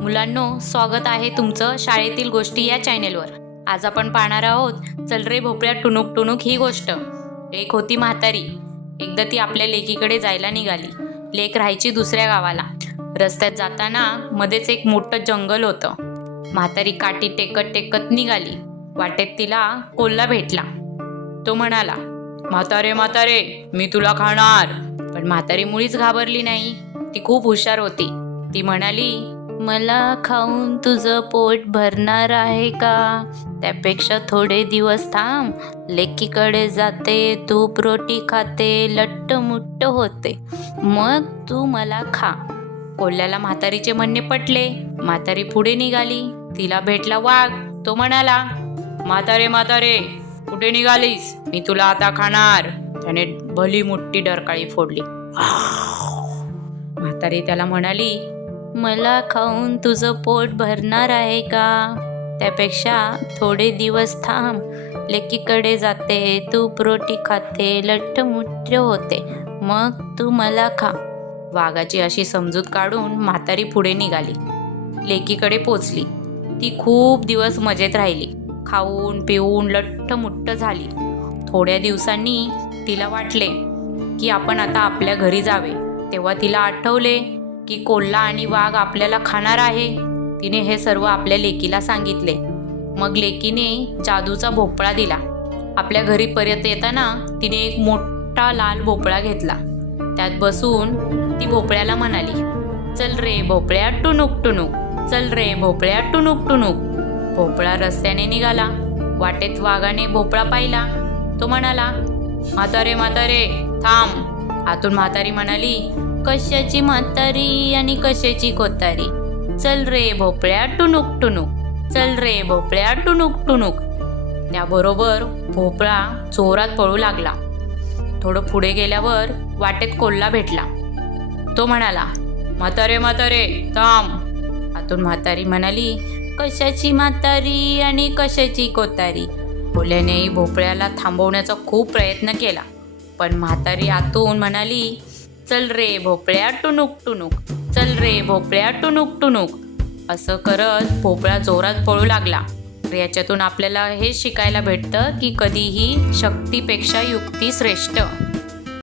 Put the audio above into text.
मुलांनो स्वागत आहे तुमचं शाळेतील गोष्टी या चॅनेलवर. आज आपण पाहणार आहोत चल रे भोपळ्या टुनुक टुनुक ही गोष्ट. एक होती म्हातारी. एकदा ती आपल्या लेकीकडे जायला निघाली. लेक राहायची दुसऱ्या गावाला. रस्त्यात जाताना मध्येच एक मोठं जंगल होतं. म्हातारी काठी टेकत टेकत निघाली. वाटेत तिला कोल्हा भेटला. तो म्हणाला म्हातारे म्हातारे मी तुला खाणार. पण म्हातारी मुळीच घाबरली नाही. ती खूप हुशार होती. ती म्हणाली मला खाऊन तुझं पोट भरणार आहे का? त्यापेक्षा थोडे दिवस थांब. लेकीकडे जाते तूप रोटी खाते लट्ट मुट्ट होते. मग तू मला खा. कोल्ह्याला म्हातारीचे म्हणणे पटले. म्हातारी पुढे निघाली. तिला भेटला वाघ. तो म्हणाला म्हातारे म्हातारे कुठे निघालीस? मी तुला आता खाणार. त्याने भली मोठी डरकाळी फोडली. म्हातारी त्याला म्हणाली मला खाऊन तुझं पोट भरणार आहे का? त्यापेक्षा थोडे दिवस थांब. लेकीकडे जाते तूप रोटी खाते लठ्ठमुठ्ठ होते. मग तू मला खा. वाघाची अशी समजूत काढून म्हातारी पुढे निघाली. लेकीकडे पोचली. ती खूप दिवस मजेत राहिली. खाऊन पिऊन लठ्ठ मुठ्ठ झाली. थोड्या दिवसांनी तिला वाटले की आपण आता आपल्या घरी जावे. तेव्हा तिला आठवले की कोल्हा आणि वाघ आपल्याला खाणार आहे. तिने हे सर्व आपल्या लेकीला सांगितले. मग लेकीने जादूचा भोपळा दिला. आपल्या घरी परत येताना तिने एक मोठा लाल भोपळा घेतला. त्यात बसून ती भोपळ्याला म्हणाली चल रे भोपळ्या टुनुक टुनुक चल रे भोपळ्या टुनुक टुनुक भोपळा रस्त्याने निघाला. वाटेत वाघाने भोपळा पाहिला. तो म्हणाला म्हातारे म्हातारे थांब. आतून म्हातारी म्हणाली कशाची म्हातारी आणि कशाची कोतारी? चल रे भोपळ्या टुनुक टुनुक चल रे भोपळ्या टुनुक टुनुक त्याबरोबर भोपळा जोरात पळू लागला. थोडं पुढे गेल्यावर वाटेत कोल्हा भेटला. तो म्हणाला म्हातारे म्हातारे थांब. आतून म्हातारी म्हणाली कशाची म्हातारी आणि कशाची कोतारी? कोल्ह्याने भोपळ्याला थांबवण्याचा खूप प्रयत्न केला. पण म्हातारी आतून म्हणाली चल रे भोपळ्या टुनुक टुनुक चल रे भोपळ्या टुनुक टुनुक असं करत भोपळा जोरात पळू लागला. तर याच्यातून आपल्याला हे शिकायला भेटतं की कधीही शक्तीपेक्षा युक्ती श्रेष्ठ.